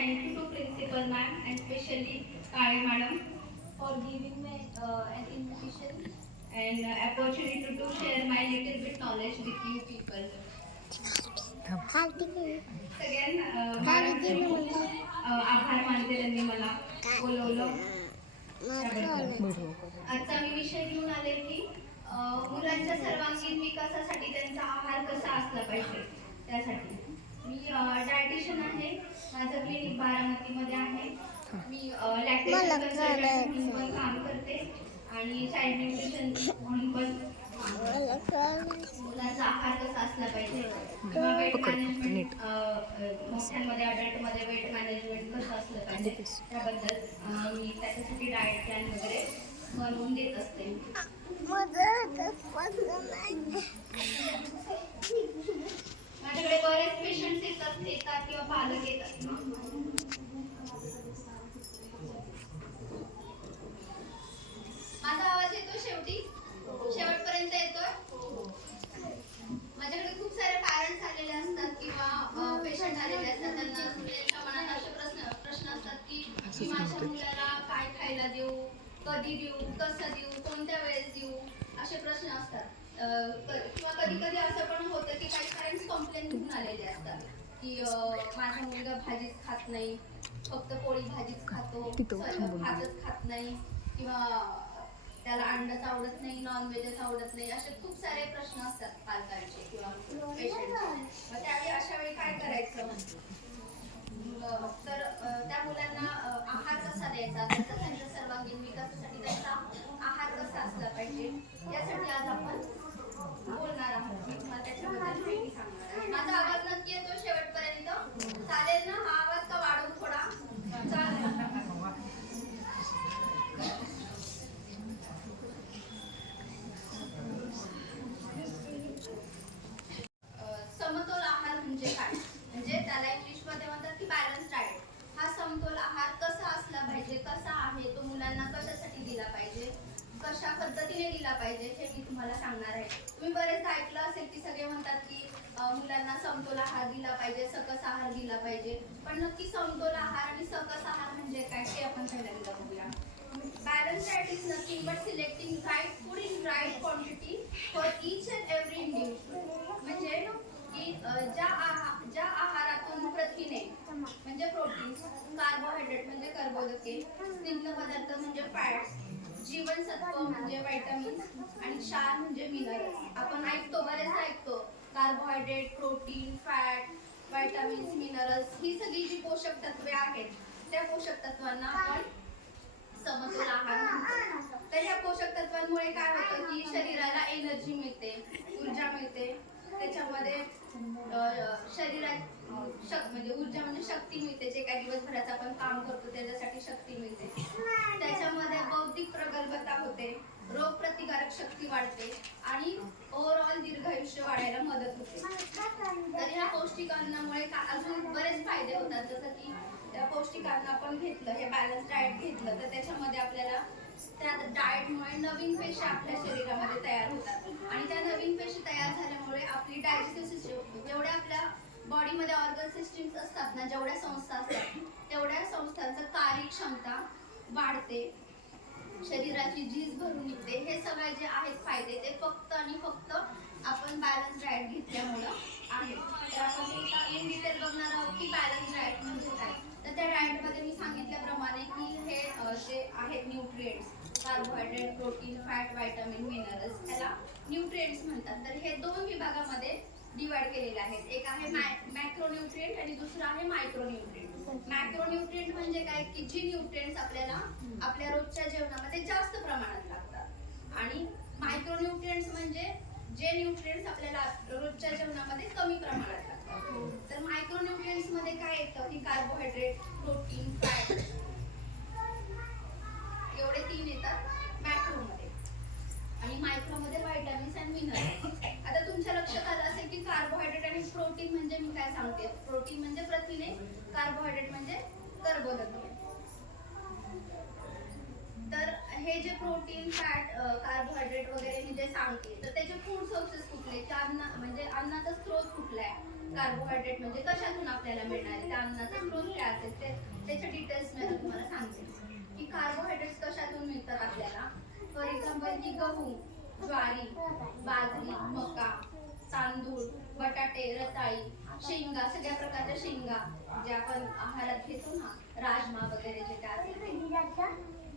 Thank you to Principal Ma'am and especially Kaya Madam for giving me an invitation and opportunity to share my little bit knowledge with you people. सगळ्यांना आभार मानते त्यांनी मला बोलवलं त्याबद्दल. आजचा मी विषय घेऊन आले की मुलांच्या सर्वांगीण विकासासाठी त्यांचा आहार कसा असला पाहिजे त्यासाठी. मी डायटिशियन आहे. माझं क्लिनिक बारामतीमध्ये आहे. मी लॅक्टेशन कन्सल्टंट म्हणून पण काम करते आणि चाइल्ड न्यूट्रिशन म्हणून पण मुलांचा आहार कसा असला पाहिजे किंवा वेट मॅनेजमेंट मोठ्यांमध्ये अडल्टमध्ये वेट मॅनेजमेंट कसं असलं पाहिजे त्याबद्दल मी त्याच्यासाठी डाएट प्लॅन वगैरे बनवून देत असते. माझ्याकडे बरेच पेशंट्स येतात किंवा पालक येतात. माझा आवाज येतो शेवटपर्यंत येतोय. माझ्याकडे खूप सारे पॅरेंट्स आलेले असतात किंवा पेशंट आलेले असतात. त्यांच्या मनात असे प्रश्न असतात की मी माझ्या मुलाला काय खायला देऊ, कधी देऊ, कसं देऊ, कोणत्या वेळेस देऊ, असे प्रश्न असतात. किंवा कधी कधी असं पण होतं की काही पॅरेंट्स कंप्लेंट घेऊन आलेले असतात की माझा मुलगा भाजीच खात नाही, फक्त पोळी भाजीच खातो, भातच खात नाही किंवा त्याला अंडच आवडत नाही, नॉनव्हेजच आवडत नाही, असे खूप सारे प्रश्न असतात पालकांचे किंवा पेशंटचे. मग त्यावेळी अशा वेळी काय करायचं तर त्या मुलांना आहार कसा द्यायचा, त्यांच्या सर्वांगीण विकासासाठी त्यांचा आहार कसा असला पाहिजे यासाठी आज आपण बोलणार आहोत. मी तुम्हाला त्याच्याबद्दल माहिती सांगणार. माझा आवाज नक्की येतो शेवटपर्यंत? चालेल ना? हा आवाज का वाढवू थोडा? चालेल. समतोल आहार म्हणजे काय? म्हणजे त्याला इंग्लिशमध्ये म्हणतात की बॅलन्स डाएट. हा समतोल आहार कसा असला पाहिजे, कसा आहे तो, मुलांना कशासाठी दिला पाहिजे, कशा पद्धतीने दिला पाहिजे हे मी तुम्हाला सांगणार आहे. तुम्ही बरेचदा ऐकलं असेल की सगळे म्हणतात की मुलांना समतोल आहार दिला पाहिजे, सकस आहार दिला पाहिजे. पण नक्की समतोल आहार आणि सकस आहार म्हणजे काय हे आपण पहिल्यांदा बघूया. Balanced diet is nothing but selecting right food in right quantity for each and every individual. म्हणजे की ज्या आहारातून प्रथिने म्हणजे प्रोटीन, कार्बोहायड्रेट म्हणजे कर्बोदके, स्निग्ध पदार्थ म्हणजे फॅट्स, जीवनसत्व म्हणजे व्हिटॅमिन्स आणि क्षार म्हणजे मिनरल्स. आपण बरेचदा ऐकतो carbohydrate, protein, fat, vitamins, minerals ही सगळी जी पोषक तत्वे आहेत त्या पोषक तत्वांना आपण समतोल आहार म्हणतो. तर या पोषक तत्वांमुळे काय होतं की शरीराला एनर्जी मिळते, ऊर्जा मिळते. त्याच्यामध्ये शरीरात म्हणजे ऊर्जा म्हणजे शक्ती मिळते. जे काही दिवसभराचं आपण काम करतो त्याच्यासाठी शक्ती मिळते. त्याच्यामध्ये बौद्धिक प्रगल्भता होते, रोगप्रतिकारक शक्ती वाढते आणि ओव्हरऑल दीर्घायुष्य वाढायला मदत होते. तर ह्या पौष्टिक अन्नामुळे अजून बरेच फायदे होतात. जसं की त्या पौष्टिक अन्न आपण घेतलं, हे बॅलन्स डाएट घेतलं तर त्याच्यामध्ये आपल्याला त्या डाएटमुळे नवीन पेशी आपल्या शरीरामध्ये तयार होतात आणि त्या नवीन पेशी तयार झाल्यामुळे आपली डायजेस्टिव्ह सिस्टीम, जेवढ्या आपल्या बॉडीमध्ये ऑर्गन सिस्टीम्स असतात ना, जेवढ्या संस्था असतात तेवढ्या संस्थांचं कार्यक्षमता वाढते, शरीराची झीज भरून निघते. हे सगळे जे आहेत फायदे ते फक्त आणि फक्त आपण बॅलन्स डाएट घेतल्यामुळं आहे. तर आपण एका इन डिटेल बघणार आहोत की बॅलन्स डाएट म्हणजे काय. तर त्या डाएटमध्ये मी सांगितल्याप्रमाणे की हे जे आहेत nutrients, carbohydrate, protein, fat, vitamin, minerals, याला न्यूट्रिएंट्स म्हणतात. तर हे दोन विभागामध्ये डिवाइड केलेले आहेत. एक आहे मॅक्रोन्यूट्रिएंट आणि दुसरा आहे मायक्रोन्यूट्रिएंट. मॅक्रोन्यूट्रिएंट म्हणजे काय की जी न्यूट्रिएंट्स आपल्याला आपल्या रोजच्या जेवणामध्ये जास्त प्रमाणात लागतात आणि मायक्रोन्यूट्रिएंट्स म्हणजे जे न्यूट्रिएंट्स आपल्याला रोजच्या जेवणामध्ये कमी प्रमाणात लागतात. तर मायक्रोन्यूट्रिएंट्स मध्ये काय येतं की कार्बोहायड्रेट, प्रोटीन, फॅट एवढे तीन येतात मॅक्रोमध्ये आणि मायक्रोमध्ये व्हिटॅमिन्स आणि मिनरल्स. आता तुमच्या लक्षात आलं असेल की कार्बोहायड्रेट आणि प्रोटीन म्हणजे मी काय सांगते. प्रोटीन म्हणजे प्रथिने, कार्बोहायड्रेट म्हणजे कर्बोदके. तर हे जे प्रोटीन, फॅट, कार्बोहायड्रेट वगैरे मी जे सांगते तर त्याचे फूड सोर्सेस कुठले, म्हणजे अन्नाचा स्रोत कुठला आहे कार्बोहायड्रेट म्हणजे कशातून आपल्याला मिळणार आहे, त्या अन्नाचा स्रोत काय असेल त्याच्या डिटेल्स मी तुम्हाला सांगते की कार्बोहायड्रेट्स कशातून मिळतात आपल्याला. फॉर एक्झाम्पल की गहू, ज्वारी, बाजरी, मका, तांदूळ, बटाटे, रताळी, शेंगा, सगळ्या प्रकारच्या शेंगा जे आपण आहारात घेतो ना, राजमा वगैरे जे काय असेल,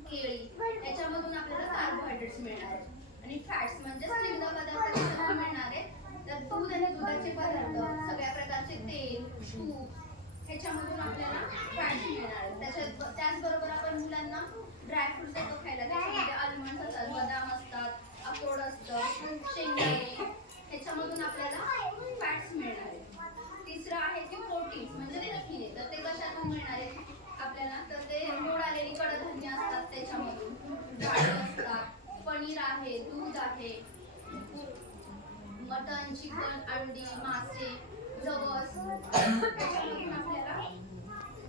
केळी, याच्यामधून आपल्याला कार्बोहायड्रेट्स मिळणार आहेत. आणि फॅट्स म्हणजे स्निग्ध पदार्थ कशातून मिळणार आहे, तर दूध आणि दुधाचे पदार्थ, सगळ्या प्रकारचे तेल, तूप, ह्याच्यामधून आपल्याला फॅट्स मिळणार आहेत. त्याचबरोबर आपण मुलांना ड्रायफ्रुट्स देतो खायला, त्याच्यामध्ये आल्मंड्स असतात, बदाम असतात, अक्रोड असतं, शेंगदाणे, ह्याच्यामधून आपल्याला फॅट्स मिळणार आहेत. तिसरं आहे की प्रोटीन्स म्हणजे प्रथिने, तर ते कशातून मिळणार आहे आपल्याला, तर ते मोड आलेली कडधान्य असतात, त्याच्यामधून डाळी असतात, पनीर आहे, दूध आहे, मटन, चिकन, अंडी, मासे, जवस, त्याच्यामधून आपल्याला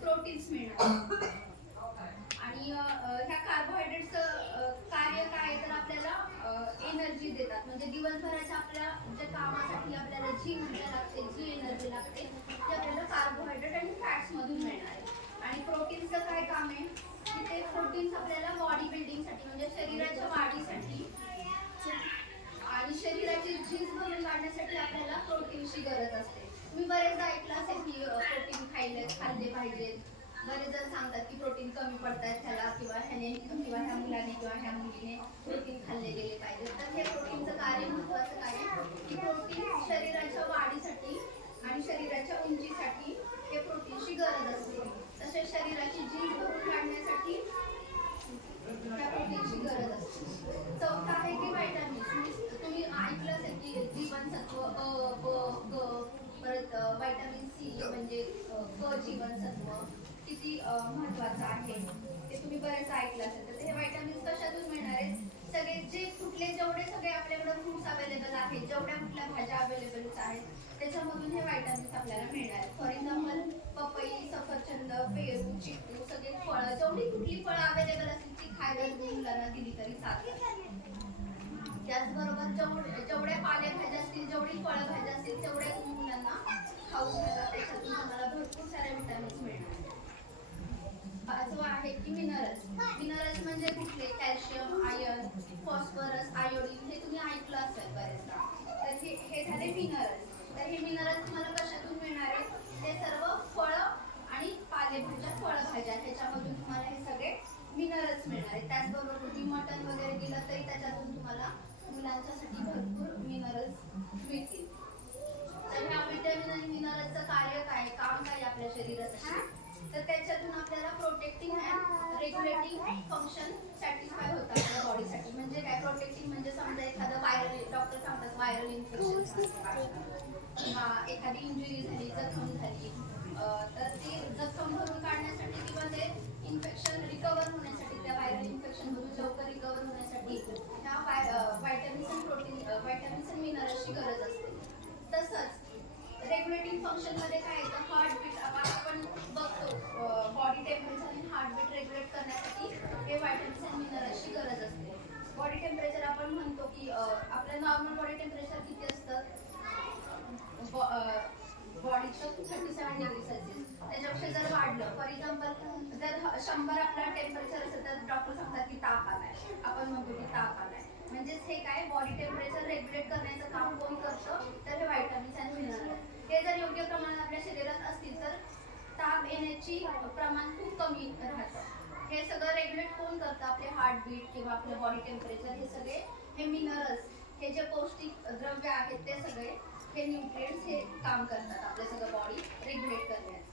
प्रोटीन्स मिळणार. आणि ह्या कार्बोहायड्रेट्सचं कार्य काय, तर आपल्याला एनर्जी देतात. म्हणजे दिवसभराच्या आपल्या ज्या कामासाठी आपल्याला जी ऊर्जा लागते, जी एनर्जी लागते, ती आपल्याला कार्बोहायड्रेट आणि फॅट्स मधून मिळणार आहे. आणि प्रोटीन्सचं काय काम आहे की ते प्रोटीन्स आपल्याला बॉडी बिल्डिंगसाठी म्हणजे शरीराच्या वाढीसाठी आणि शरीराची झीज भरून काढण्यासाठी आपल्याला प्रोटीनची गरज असते. तुम्ही बरेचदा ऐकलं असेल की प्रोटीन खाल्ले पाहिजेत. बरेच जण सांगतात की प्रोटीन कमी पडतात त्याला, किंवा ह्या मुलाने किंवा ह्या मुलीने प्रोटीन खाल्ले गेले पाहिजे. तर हे प्रोटीनचं कार्य महत्त्वाचं काय की प्रोटीन शरीराच्या वाढीसाठी आणि शरीराच्या उंचीसाठी हे प्रोटीनची गरज असते. तसेच शरीराची झीज भरून काढण्यासाठी त्या प्रोटीनची गरज असते. चौथा आहे की व्हायटामिन्स. तुम्ही ऐकलं असेल की जीवनसत्व अ, ब, ग, परत व्हायटामिन सी म्हणजे क जीवनसत्व किती महत्वाचं आहे ते तुम्ही बरेच ऐकलं असेल. तर हे व्हायटामिन्स कशातून मिळणार आहेत, सगळे जेवढे सगळे आपल्याकडे फ्रुट्स अवेलेबल आहेत, जेवढ्या कुठल्या भाज्या अवेलेबल आहेत, त्याच्यामधून हे व्हायटामिन्स आपल्याला मिळणार आहेत. फॉर एक्झाम्पल पपई, सफरचंद, पेरू, चिकू, सगळे फळं, जेवढी कुठली फळं अवेलेबल असतील ती खायला मुलांना दिली तरी चालतात. त्याचबरोबर जेवढ्या पालेभाज्या असतील, जेवढी फळभाज्या असतील, तेवढ्या तुम्ही मुलांना खाऊ घाला, त्याच्यातून तुम्हाला भरपूर साऱ्या विटामिन्स मिळणार. पाचवं आहे की मिनरल्स. मिनरल्स म्हणजे कुठले, कॅल्शियम, आयर्न, फॉस्फरस, आयोडीन, हे तुम्ही ऐकलं असेल बरेचदा. तर हे झाले मिनरल्स. तर हे मिनरल्स तुम्हाला कशातून मिळणार आहे, ते सर्व फळं आणि पालेभाज्या, फळभाज्या, त्याच्यामधून तुम्हाला हे सगळे मिनरल्स मिळणार आहेत. त्याचबरोबर तुम्ही मटन वगैरे दिलं तरी त्याच्यातून तुम्हाला मुलांच्यासाठी भरपूर मिनरल्स मिळतील. तर ह्या विटॅमिन आणि मिनरल्सचं कार्य काय, काम काय आपल्या शरीरासाठी, तर त्याच्यातून आपल्याला protecting and regulating function satisfy होतात आपल्या बॉडीसाठी. म्हणजे काय प्रोटेक्टिंग म्हणजे समजा एखादं व्हायरल, डॉक्टर सांगतात व्हायरल इन्फेक्शन किंवा एखादी इंजुरी झाली, जखम झाली, तर ती जखम भरून काढण्यासाठी किंवा ते इन्फेक्शन रिकवर होण्यासाठी, त्या व्हायरल इन्फेक्शन मधून लवकर रिकवर होण्यासाठी ह्या व्हायटॅमिन्स आणि व्हायटॅमिन्स आणि मिनरल्सची गरज असते. तसंच रेग्युलेटिंग फंक्शन मध्ये काय येतं, हार्टबीट. आपण बघतो बॉडी टेम्परेचर आणि हार्टबीट रेग्युलेट करण्यासाठी हे व्हायटॅमिन्स आणि मिनरल्सची गरज असते. बॉडी टेम्परेचर आपण म्हणतो की आपलं नॉर्मल बॉडी टेम्परेचर किती असतं बॉडीचं, 37 डिग्री सेल्सिअस. त्याच्यापेक्षा जर वाढलं, फॉर एक्झाम्पल जर 100 आपला टेम्परेचर असेल तर डॉक्टर सांगतात की ताप आलाय, आपण म्हणतो की ताप आलाय. म्हणजेच हे काय, बॉडी टेम्परेचर रेग्युलेट करण्याचं काम कोण करतं, तर हे व्हायटॅमिन्स आणि मिनरल्स. हे जर योग्य प्रमाणात आपल्या शरीरात असतील तर ताप येण्याची प्रमाण खूप कमी राहतं. हे सगळं रेग्युलेट कोण करतं, आपले हार्टबीट किंवा आपलं बॉडी टेम्परेचर, हे सगळे हे मिनरल्स, हे जे पौष्टिक द्रव्य आहेत ते सगळे, हे न्यूट्रिएंट्स हे काम करतात आपलं सगळं बॉडी रेग्युलेट करण्याचं.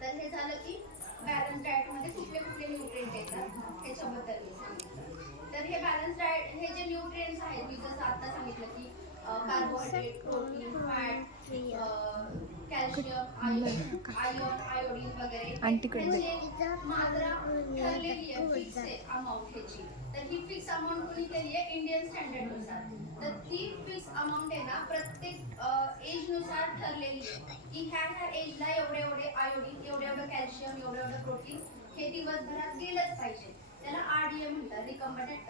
तर हे झालं की बॅलन्स डाएटमध्ये कुठले कुठले न्यूट्रिएंट येतात ह्याच्याबद्दल मी सांगितलं. तर हे बॅलन्स डाएट, हे जे न्यूट्रिएंट्स आहेत मी जसं आता सांगितलं की carbohydrate, protein, fat, calcium, iron, iodine वगैरे, ह्याची मात्रा ठरलेली आहे, फिक्स आहे अमाऊंट ह्याची. तर ही फिक्स अमाऊंट कोणी केली आहे, इंडियन स्टँडर्ड नुसार. तर ती फिक्स अमाऊंट आहे ना प्रत्येक एज नुसार ठरलेली आहे की ह्या एजला एवढे एवढे आयोडीन, एवढं कॅल्शियम, एवढं प्रोटीन हे दिवसभरात गेलंच पाहिजे. त्याला RDA म्हणतात,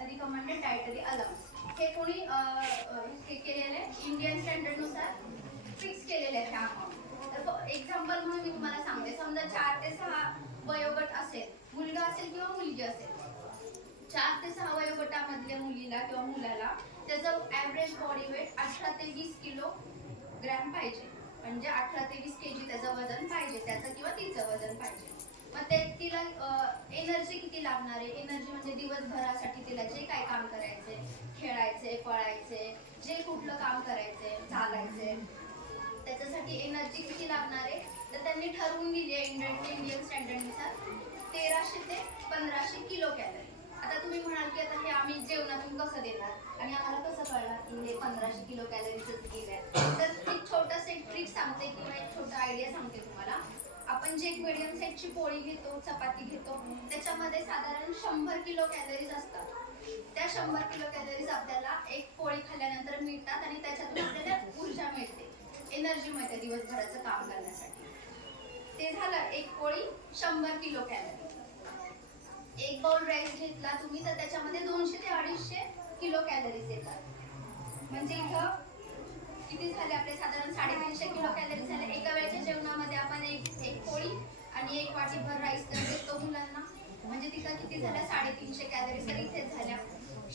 रिकमेंडेड डायटरी अलाउन्स. हे कोणी हे केलेलं आहे इंडियन स्टँडर्ड नुसार फिक्स केलेले आहेत ह्या अमाऊंट. तर एक्झाम्पल म्हणून मी तुम्हाला सांगते, समजा 4 ते 6 वयोगट असेल, मुलगा असेल किंवा मुलगी असेल, 4 ते 6 वयोगटामधल्या मुलीला किंवा मुलाला त्याचं ॲव्हरेज बॉडी वेट 18 ते 20 किलोग्रॅम पाहिजे. म्हणजे 18 ते 20 kg त्याचं वजन पाहिजे, त्याचं किंवा तिचं वजन पाहिजे. मग ते तिला एनर्जी किती लागणार आहे? एनर्जी म्हणजे दिवसभरासाठी तिला जे काय काम करायचे, खेळायचे, पळायचे, जे कुठलं काम करायचे, चालायचे, त्याच्यासाठी एनर्जी किती लागणार आहे? तर त्यांनी ठरवून दिली आहे इंडियन स्टँडर्डनुसार 1300 ते 1500 किलो कॅलरी. आता तुम्ही म्हणाल की आता हे आम्ही जेवणातून कसं देणार आणि आम्हाला कसं कळणार की हे 1500 किलो कॅलरीच गेले? तर एक छोटंसं एक ट्रिक सांगते किंवा एक छोटा आयडिया सांगते तुम्हाला. आपण जे एक मीडियम साईजची पोळी घेतो, चपाती घेतो, त्याच्यामध्ये साधारण 100 किलो कॅलरीज असतात. त्या 100 किलो कॅलरीज आपल्याला एक पोळी खाल्ल्यानंतर मिळतात आणि त्याच्यातून आपल्याला ऊर्जा मिळते, एनर्जी मिळते दिवसभराचं काम करण्यासाठी. ते झालं एक पोळी 100 किलो कॅलरी. एक बाउल राईस घेतला तुम्ही तर त्याच्यामध्ये 200 ते 250 किलो कॅलरीज येतात. म्हणजे इथं किती झाले आपले? साधारण 350 किलो कॅलरी झाले. एका वेळेच्या जेवणामध्ये आपण एक पोळी आणि एक वाटीभर राईस तर देतो मुलांना, म्हणजे तिथं किती झाल्या? 350 कॅलरीज तर इथेच झाल्या.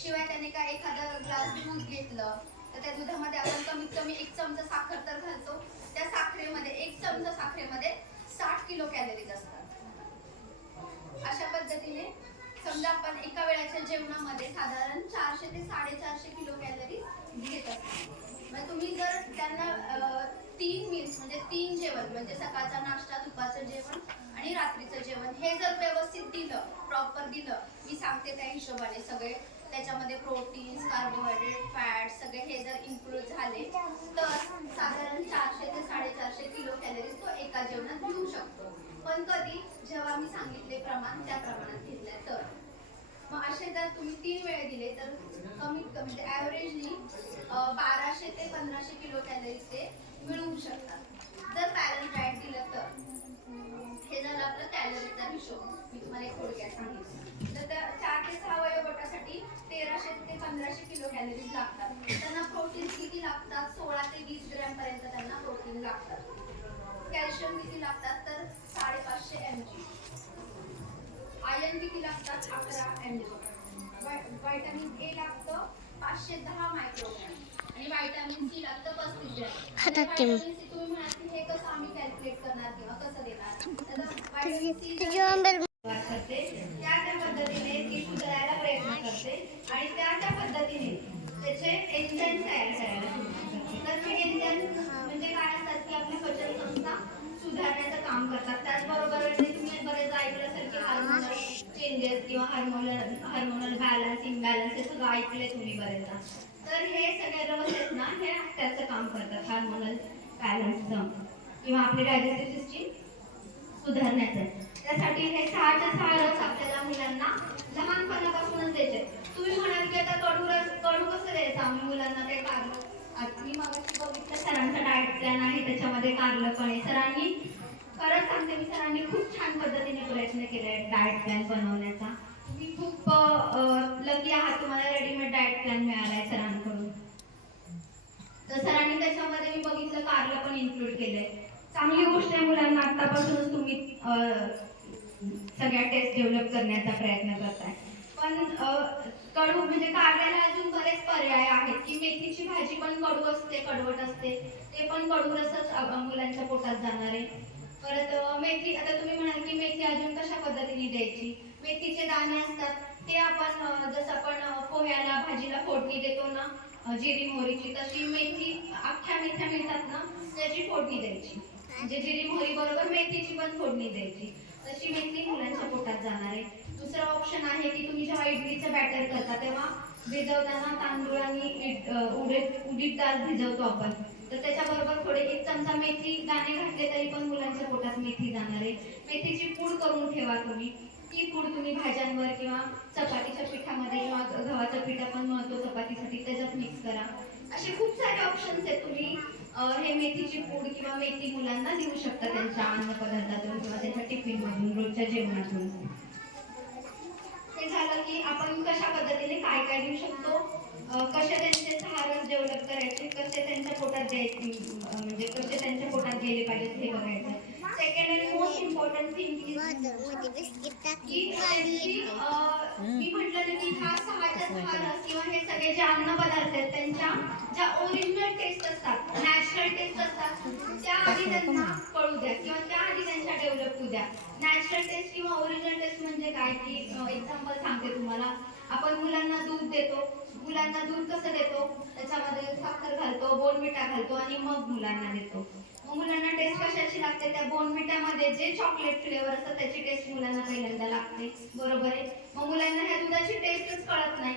शिवाय त्याने काय एखादा ग्लास दूध घेतलं तर त्या दुधामध्ये आपण कमीत कमी 1 चमचा साखर तर घालतो. त्या साखरेमध्ये 1 चमचा साखरेमध्ये 60 किलो कॅलरीज असतात. अशा पद्धतीने समजा आपण एका वेळेच्या जेवणामध्ये साधारण 400 ते 450 किलो कॅलरी घेत असतो. मग तुम्ही जर त्यांना 3 मील्स म्हणजे 3 जेवण म्हणजे सकाळचा नाश्ता, दुपारचं जेवण आणि रात्रीचं जेवण हे जर व्यवस्थित दिलं, प्रॉपर दिलं, मी सांगते त्या हिशोबाने सगळे त्याच्यामध्ये प्रोटीन्स, कार्बोहायड्रेट, फॅट सगळे हे जर इन्क्लूड झाले तर साधारण 400 ते 450 किलो कॅलरीज तो एका जेवणात घेऊ शकतो. पण कधी? जेव्हा मी सांगितले प्रमाण त्या प्रमाणात घेतलं तर. मग असे जर तुम्ही 3 वेळे दिले तर कमीत कमी म्हणजे ॲव्हरेजली 1200 ते 1500 किलो कॅलरीज ते मिळवू शकतात जर बॅलन्स डाएट दिलं तर. हे झालं आपलं कॅलरीचा हिशोब, मी तुम्हाला एक थोडक्यात सांगितलं. तर त्या 4 ते 6 वयोगटासाठी 1300 ते 1500 किलो कॅलरीज लागतात. त्यांना प्रोटीन किती लागतात? 16 ते 20 ग्रॅम पर्यंत त्यांना प्रोटीन लागतात. कॅल्शियम किती लागतात? तर 550 mg. आयर्न किती लागतात? 11 mg. व्हायटामिन ए लागतं 510 मायक्रोग्रॅम आणि व्हायटामिन सी लागतं 35 ग्रॅम. व्हायटामिन सी तुम्ही म्हणाल की हे कसं आम्ही कॅल्क्युलेट करणार किंवा कसं देणार? तर व्हायटामिन सी करते त्या पद्धतीने ती सुधारायला प्रयत्न करते आणि त्या पद्धतीने त्याचे एन्झाईम तयार करायला सुरू करते. तर हे एन्झाईम म्हणजे काय असतात की आपली पचन संस्था सुधारण्याचं काम करतात. त्याचबरोबर तुम्ही बरेच ऐकलं असेल की हार्मोनल चेंजेस किंवा हार्मोनल बॅलन्स, इम्बॅलन्स हे सगळं ऐकले तुम्ही बरेचदा. तर हे सगळे रस आहेत ना, हे त्याचं काम करतात हार्मोनल बॅलन्सचं किंवा आपली डायजेस्टिव्ह सिस्टीम सुधारण्याचं. त्यासाठी हे 6 ते 6 रस आपल्याला मुलांना लहानपणापासूनच द्यायचे. तुम्ही म्हणाल की आता कडू कसं द्यायचं आम्ही मुलांना? ते कारलं. आता मी मागाशी बघितलं सरांचा डाएट प्लॅन आहे, त्याच्यामध्ये कारलं पण आहे. सरांनी खरंच सांगते मी, सरांनी खूप छान पद्धतीने प्रयत्न केले डाएट प्लॅन बनवण्याचा. तुम्ही खूप लकी आहात, तुम्हाला रेडीमेड डाएट प्लॅन मिळाला आहे सरांकडून. तर सरांनी त्याच्यामध्ये मी बघितलं कारलं पण इन्क्लूड केलंय. चांगली गोष्ट आहे, मुलांना आतापासूनच तुम्ही सगळ्या टेस्ट डेव्हलप करण्याचा प्रयत्न करताय. पण कडू म्हणजे कारल्याला अजून बरेच पर्याय आहेत की मेथीची भाजी पण कडू असते, कडवट असते, ते पण कडू रसच मुलांच्या पोटात जाणार आहे. परत मेथी, आता तुम्ही म्हणाल की मेथी अजून कशा पद्धतीने द्यायची? मेथीचे दाणे असतात ते आपण जसं आपण पोह्याला भाजीला फोडणी देतो ना जिरी मोहरीची, तशी मेथी अख्ख्या मेथ्या मिळतात ना त्याची फोडणी द्यायची. म्हणजे जिरी मोहरी बरोबर मेथीची पण फोडणी द्यायची. तशी मेथी मुलांच्या पोटात जाणार आहे. दुसरा ऑप्शन आहे की तुम्ही जेव्हा इडलीचं बॅटर करता तेव्हा भिजवताना तांदूळ आणि उडीद डाळ भिजवतो आपण, तर त्याच्याबरोबर थोडे 1 चमचा मेथी दाणे घातले तरी पण मुलांच्या पोटात मेथी जाणार आहे. मेथीची पूड करून ठेवा तुम्ही. ती पूड तुम्ही भाज्यांवर किंवा चपातीच्या पिठामध्ये किंवा गव्हाचं पीठ आपण मळतो चपातीसाठी त्याच्यात मिक्स करा. असे खूप सारे ऑप्शन्स आहेत. तुम्ही हे मेथीची पूड किंवा मेथी मुलांना देऊ शकता त्यांच्या अन्नपदार्थातून किंवा त्यांच्या टिफिन मधून, रोजच्या जेवणातून. हे झालं की आपण कशा पद्धतीने काय काय देऊ शकतो? कसे त्यांचे 6 रस डेव्हलप करायचे, कसे त्यांच्या पोटात द्यायचे, म्हणजे कसे त्यांच्या पोटात गेले पाहिजेत हे बघायचं. Second and most important thing की मी म्हटलं ना की हा 6च्या 6 रस किंवा हे सगळे जे अन्न पदार्थ आहेत त्यांच्या ज्या ओरिजिनल टेस्ट असतात, नॅचरल टेस्ट असतात, त्या आधी त्यांना कळू द्या किंवा त्या आधी त्यांच्या डेव्हलप होऊ द्या. नॅचरल टेस्ट किंवा ओरिजिनल टेस्ट म्हणजे काय की एक्झाम्पल सांगते तुम्हाला. आपण मुलांना दूध देतो, मुलांना दूध कसं देतो, त्याच्यामध्ये साखर घालतो, बोर्नव्हिटा घालतो आणि मग मुलांना देतो. मग मुलांना टेस्ट कशाची लागते, त्या बोर्नव्हिटामध्ये जे चॉकलेट फ्लेवर असतं त्याची टेस्ट मुलांना पहिल्यांदा लागते, बरोबर आहे. मग मुलांना ह्या दुधाची टेस्टच कळत नाही,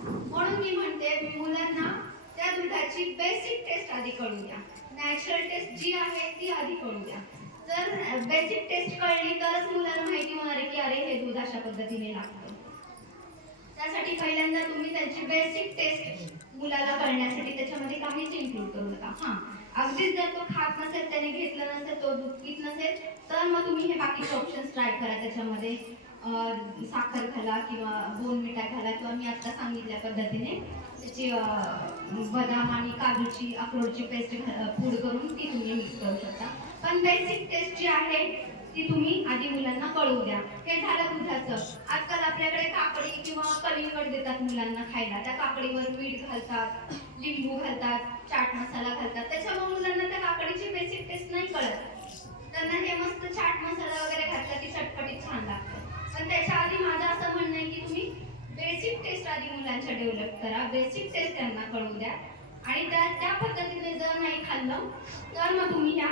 म्हणून मी म्हणते मुलांना त्या दुधाची बेसिक टेस्ट आधी कळू द्या, नॅचरल टेस्ट जी आहे ती आधी कळू द्या. जर बेसिक टेस्ट कळली तरच मुलांना माहिती होणार आहे की अरे हे दूध अशा पद्धतीने लागतं. त्यासाठी पहिल्यांदा तुम्ही त्यांची बेसिक टेस्ट मुलाला कळण्यासाठी त्याच्यामध्ये काहीच इन्क्लूड करू नका. हां, अगदीच जर तो खात नसेल, त्याने घेतलं नसेल, तो दूध पीत नसेल, तर मग तुम्ही हे बाकीचे ऑप्शन्स ट्राय करा. त्याच्यामध्ये साखर घाला किंवा बोर्नव्हिटा घाला किंवा मी आता सांगितल्या पद्धतीने त्याची बदाम आणि काजूची अक्रोडची पेस्ट पूड करून ती तुम्ही मिक्स करू शकता. पण बेसिक टेस्ट जी आहे ती तुम्ही आधी मुलांना कळू द्या. हे झालं दुधाचं. आजकाल आपल्याकडे काकडी किंवा कलिंगड देतात मुलांना खायला. त्या काकडीवर मीठ घालतात, लिंबू घालतात, चाट मसाला घालतात. त्याच्यामुळे मुलांना त्या काकडीची बेसिक टेस्ट नाही कळत. त्यांना हे मस्त चाट मसाला वगैरे घातला की चटपटीत छान लागतं. पण त्याच्या आधी माझं असं म्हणणं आहे की तुम्ही बेसिक टेस्ट आधी मुलांच्या डेव्हलप करा, बेसिक टेस्ट त्यांना कळू द्या आणि त्या पद्धतीने जर नाही खाल्लं तर मग तुम्ही या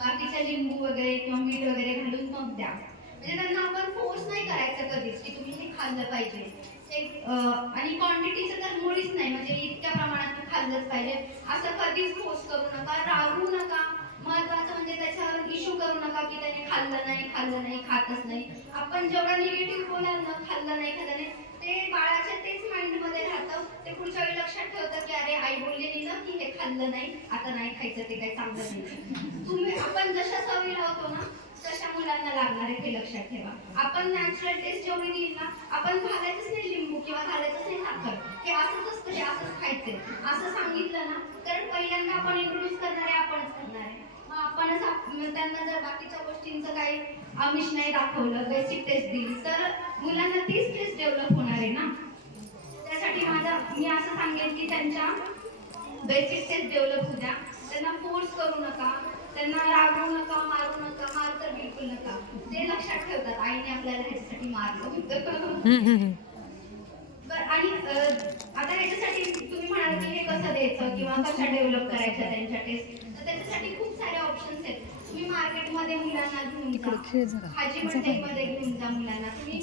बाकीच्या लिंबू वगैरे किंवा मीठ वगैरे घालून मग द्या. म्हणजे त्यांना आपण फोर्स नाही करायचं कधीच की तुम्ही हे खाल्लं पाहिजे. आणि क्वांटिटीचं तर मुळीच नाही, म्हणजे इतक्या प्रमाणात खाल्लंच पाहिजे असं कधीच फोर्स करू नका, रागवू नका. महत्वाचं म्हणजे त्याच्यावर इश्यू करू नका की त्याने खाल्लं नाही, खातच नाही. आपण जेवढं निगेटिव्ह बोलाल ना, खाल्लं नाही, ते बाळाच्या तेच माइंडमध्ये राहतं. ते पुढच्या वेळी लक्षात ठेवतं की अरे आई बोललेली ना की हे खाल्लं नाही, आता नाही खायचं, ते काही चांगलं नाही. आपण जशा सवयी लावतो ना तशा मुलांना लागणार आहे, ते लक्षात ठेवा. आपण नॅचरल टेस्ट जेवढी देईल ना, आपण घालायचंच नाही लिंबू किंवा घालायचंच नाही साखर, हे असंच असतं, हे असंच खायचंय असं सांगितलं ना, कारण पहिल्यांदा आपण इंट्रोड्यूस करणार आहे, आपणच करणार आहे. मग आपणच त्यांना जर बाकीच्या गोष्टींचं काही आमिष नाही दाखवलं, बेसिक टेस्ट दिली, तर मुलांना तीच टेस्ट डेव्हलप होणार आहे ना. त्यासाठी मी असं सांगेन की त्यांच्या बेसिक टेस्ट डेव्हलप होऊ द्या. त्यांना फोर्स करू नका, त्यांना रागवू नका, मारू नका. मार तर बिलकुल नका. ते लक्षात ठेवतात आईने आपल्याला ह्याच्यासाठी मारलं. आणि आता ह्याच्यासाठी तुम्ही म्हणाल की हे कसं द्यायचं किंवा कशा डेव्हलप करायच्या त्यांच्या टेस्ट, तर त्याच्यासाठी खूप सारे ऑप्शन्स आहेत. तुम्ही मार्केटमध्ये मुलांना घेऊन जा, भाजी मंडईमध्ये घेऊन जा मुलांना. तुम्ही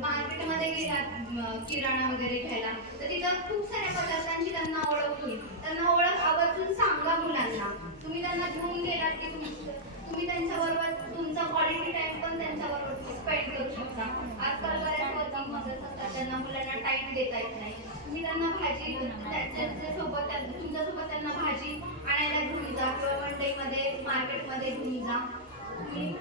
मार्केटमध्ये गेलात किराणा वगैरे घ्यायला, तर तिथं खूप साऱ्या पदार्थांची त्यांना ओळख होईल. त्यांना ओळख आवर्जून सांगा मुलांना. तुम्ही त्यांना घेऊन गेलात की तुम्ही त्यांच्याबरोबर तुमचा क्वालिटी टाइम पण त्यांच्याबरोबर स्पेंड करू शकता. आजकाल बऱ्याच वर्किंग मदत असतात, त्यांना मुलांना टाइम देता येत नाही. तुम्ही त्यांना भाजी तुमच्यासोबत त्यांना भाजी आणायला घेऊन जा किंवा मंडईमध्ये मार्केटमध्ये घेऊन जा. तुम्ही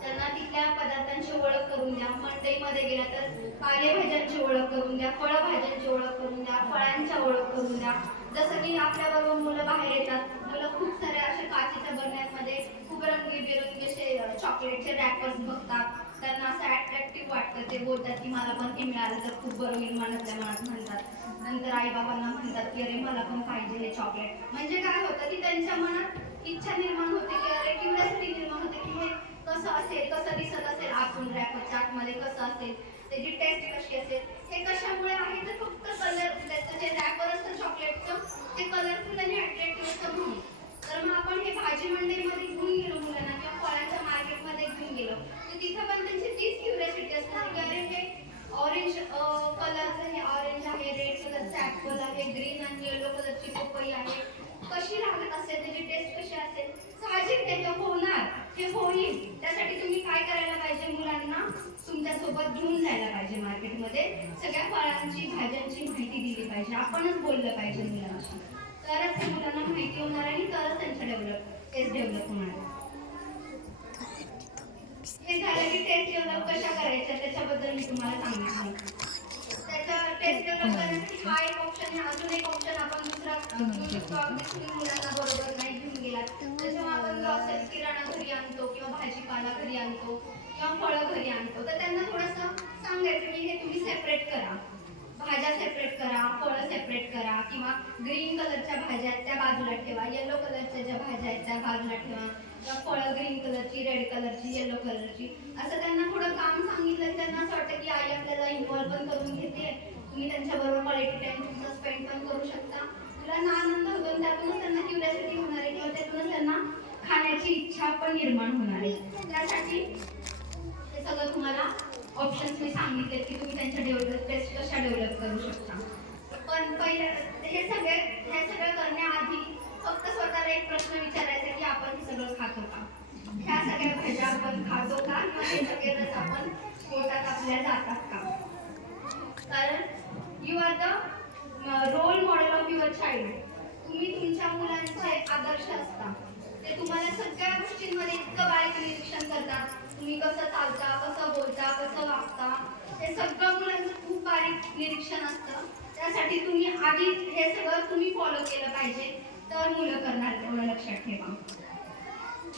त्यांना तिथल्या पदार्थांची ओळख करून द्या. मंडईमध्ये गेला तर पालेभाज्यांची ओळख करून द्या, फळभाज्यांची ओळख करून द्या, फळांच्या ओळख करून द्या. जसं की आपल्याबरोबर मुलं बाहेर येतात, मुलं खूप साऱ्या अशा काचेच्या बरण्यामध्ये खूप रंगीबेरंगी असे चॉकलेटचे रॅपर्स बघतात. त्यांना असं अट्रॅक्टिव्ह वाटतं, ते बोलतात की मला पण ते मिळालं तर खूप बरं होईल, मनातल्या मनात म्हणतात. नंतर आई बाबांना म्हणतात की अरे मला पण पाहिजे हे चॉकलेट. म्हणजे काय होतं की त्यांच्या मनात इच्छा निर्माण होते की अरे क्युरिओसिटी निर्माण होते की हे कसं असेल, कसं दिसत असेल आतून रॅपरच्या आतमध्ये कसं असेल, त्याची टेस्ट कशी असेल. हे कशामुळे आहे तर फक्त कलर, त्याचं जे रॅपर असतं चॉकलेटचं ते कलरफुल आणि अट्रॅक्टिव्ह असतं म्हणून. तर मग आपण हे भाजी मंडईमध्ये घेऊन गेलो मुलांना किंवा फळांच्या मार्केटमध्ये घेऊन गेलो तर तिथं पण त्यांची तीच क्युरिओसिटी असते की अरे हे ऑरेंज कलरचं, हे ऑरेंज आहे, रेड कलरचं ॲपल आहे, ग्रीन आणि येलो कलरची पपई आहे, कशी लागत असेल, त्याची टेस्ट कशी असेल. साहजिक ते होणार, हे होईल. त्यासाठी तुम्ही काय करायला पाहिजे, मुलांना तुमच्यासोबत घेऊन जायला पाहिजे मार्केटमध्ये. सगळ्या फळांची भाज्यांची माहिती दिली पाहिजे, आपणच बोललं पाहिजे मुलांशी. तरच ते मुलांना माहिती होणार आणि तरच त्यांचं टेस्ट डेव्हलप होणार. हे झालं की टेस्ट डेव्हलप कशा करायच्या त्याच्याबद्दल मी तुम्हाला सांगितलं. त्याच्या टेस्ट डेव्हलप करण्यासाठी हा एक ऑप्शन आहे. अजून एक ऑप्शन आपण दुसरा घेऊ शकतो. अगदी तुम्ही मुलांना बरोबर नाही घेऊन गेलात जेव्हा आपण ग्रॉसरी किराणा घरी आणतो किंवा भाजीपाला घरी आणतो किंवा फळं घरी आणतो, तर त्यांना थोडंसं सांगायचं की हे तुम्ही सेपरेट करा. भाज्या सेपरेट करा, फळं सेपरेट करा, किंवा ग्रीन कलरच्या भाज्या आहेत त्या बाजूला ठेवा, येलो कलरच्या ज्या भाज्या आहेत त्या बाजूला ठेवा, किंवा फळं ग्रीन कलरची, रेड कलरची, येलो कलरची, असं त्यांना थोडं काम सांगितलं. त्यांना असं वाटतं की आई आपल्याला इन्व्हॉल्व पण करून घेते, तुम्ही त्यांच्याबरोबर क्वालिटी टाइम तुमचा स्पेंड पण करू शकता. मुलांना आनंद होतो, त्यातूनच त्यांना क्युरिओसिटी होणार आहे किंवा त्यातूनच त्यांना खाण्याची इच्छा पण निर्माण होणार आहे. त्यासाठी हे सगळं तुम्हाला ऑप्शन्स मी सांगितले की तुम्ही त्यांच्या टेस्ट कशा डेव्हलप करू शकता. पण पहिले हे सगळं करण्याआधी फक्त स्वतःला एक प्रश्न विचारायचा की आपण हे सगळं खातो का, ह्या सगळ्या भाज्या आपण खातो का, किंवा हे सगळे रस आपण पोटात आपल्या जातात का. कारण you are the role model of your child. तुम्ही तुमच्या मुलांचे आदर्श असता. ते तुम्हाला सगळ्या गोष्टींमध्ये इतकं बारीक निरीक्षण करतात. तुम्ही कसं चालता, कसं बोलता, कसं वागता, हे सगळं मुलांचं खूप बारीक निरीक्षण असतं. त्यासाठी तुम्ही आधी हे सगळं तुम्ही फॉलो केलं पाहिजे, तर मुलं करणार, तेवढं लक्षात ठेवा.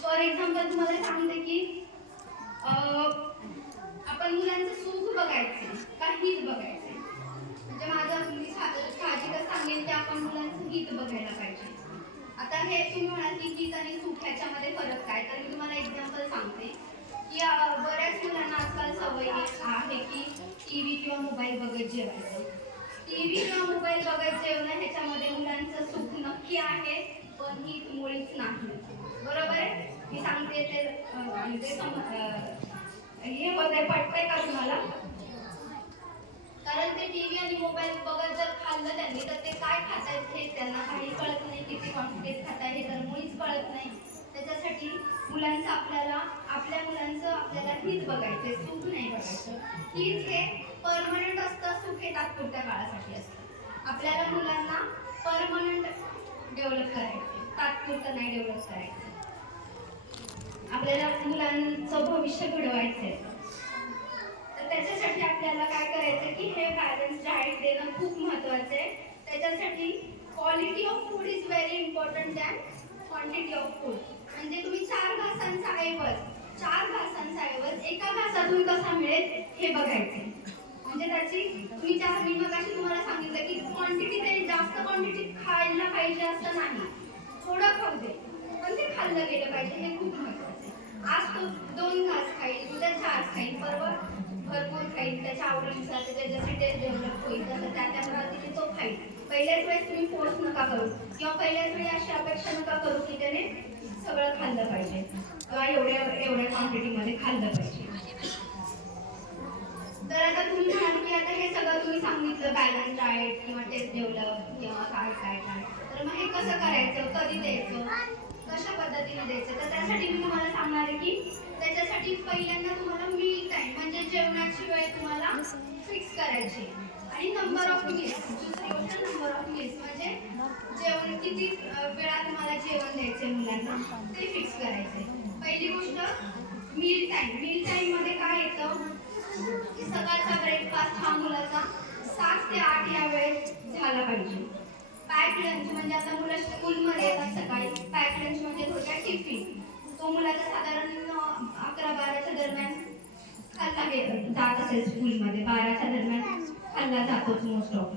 फॉर एक्झाम्पल तुम्हाला सांगते की आपण मुलांचं सुख बघायचं का हित बघायचं. म्हणजे मी साहजिकच सांगेन की आपण मुलांचं हित बघायला पाहिजे. आता हे तुम्ही म्हणाल की हित आणि सुख ह्याच्यामध्ये फरक काय, तर मी तुम्हाला एक्झाम्पल सांगते की बऱ्याच मुलांना आजकाल सवय आहे की टीव्ही किंवा मोबाईल बघत जेवायचं. टीव्ही किंवा मोबाईल बघत जेवणं ह्याच्यामध्ये मुलांचं सुख नक्की आहे, पण हित मुळीच नाही. बरोबर आहे? मी सांगते ते हे होतंय, पटतंय का तुम्हाला? कारण ते टीव्ही आणि मोबाईल बघत जर खाल्लं त्यांनी, तर ते काय खातायत हे त्यांना काही कळत नाही, किती क्वांटिटीत खाताय हे तर मुळीच कळत नाही. त्याच्यासाठी आपल्या मुलांचं आपल्याला हित बघायचंय, सुख नाही बघायचं. हित हे परमनंट असतं, सुख हे तात्पुरत्या काळासाठी असतं. आपल्याला मुलांना परमनंट डेव्हलप करायचे, तात्पुरतं नाही डेव्हलप करायचं. आपल्याला मुलांचं भविष्य घडवायचंय. तर त्याच्यासाठी आपल्याला काय करायचं की हे बॅलन्स डाएट देणं खूप महत्त्वाचं आहे. त्याच्यासाठी quality of food is very important than quantity of food. म्हणजे तुम्ही 4 घासांचा ऐवज एका घासातून कसा मिळेल हे बघायचे. म्हणजे त्याची मी मगाशी तुम्हाला सांगितलं की क्वांटिटी ते जास्त क्वांटिटी खायला पाहिजे असं नाही, थोडं खाऊ दे पण ते खाल्लं गेलं पाहिजे, हे खूप महत्त्वाचं आहे. आज तो 2 घास खाईल, उद्या 4 खाईल, परवा भरपूर खाईल, त्याच्या आवडीनुसार त्याच्यासाठी टेस्ट डेव्हलप होईल, तसं त्या पद्धतीने तो खाईल. पहिल्याच वेळेस तुम्ही फोर्स नका करू किंवा पहिल्याच वेळी अशी अपेक्षा नका करू की त्याने सगळं खाल्लं पाहिजे किंवा एवढ्या क्वांटिटीमध्ये खाल्लं पाहिजे. तर आता तुम्ही म्हणाल की आता हे सगळं तुम्ही सांगितलं बॅलन्स डाएट किंवा टेस्ट डेव्हलप किंवा काय, तर मग हे कसं करायचं, कधी द्यायचं, कशा पद्धतीने द्यायचं. तर त्यासाठी मी तुम्हाला सांगणार आहे की त्याच्यासाठी पहिल्यांदा तुम्हाला मील टाइम म्हणजे जेवणाची वेळ तुम्हाला फिक्स करायची आणि नंबर ऑफ मील्स. दुसरी गोष्ट नंबर ऑफ मील्स म्हणजे जेवण किती वेळा तुम्हाला जेवण द्यायचे मुलांना ते फिक्स करायचे. पहिली गोष्ट मील टाइम मध्ये काय येतं की सकाळचा ब्रेकफास्ट हा मुलाचा 7 ते 8 या वेळेत झाला पाहिजे. पॅक लंच म्हणजे आता मुलं स्कूलमध्ये येतात सकाळी, पॅक लंच म्हणजे थोडक्यात टिफिन, तो मुलाचा साधारण 11-12च्या दरम्यान खाल्ला जात असेल स्कूलमध्ये, 12च्या दरम्यान खाल्ला जातोच मोस्ट ऑफ.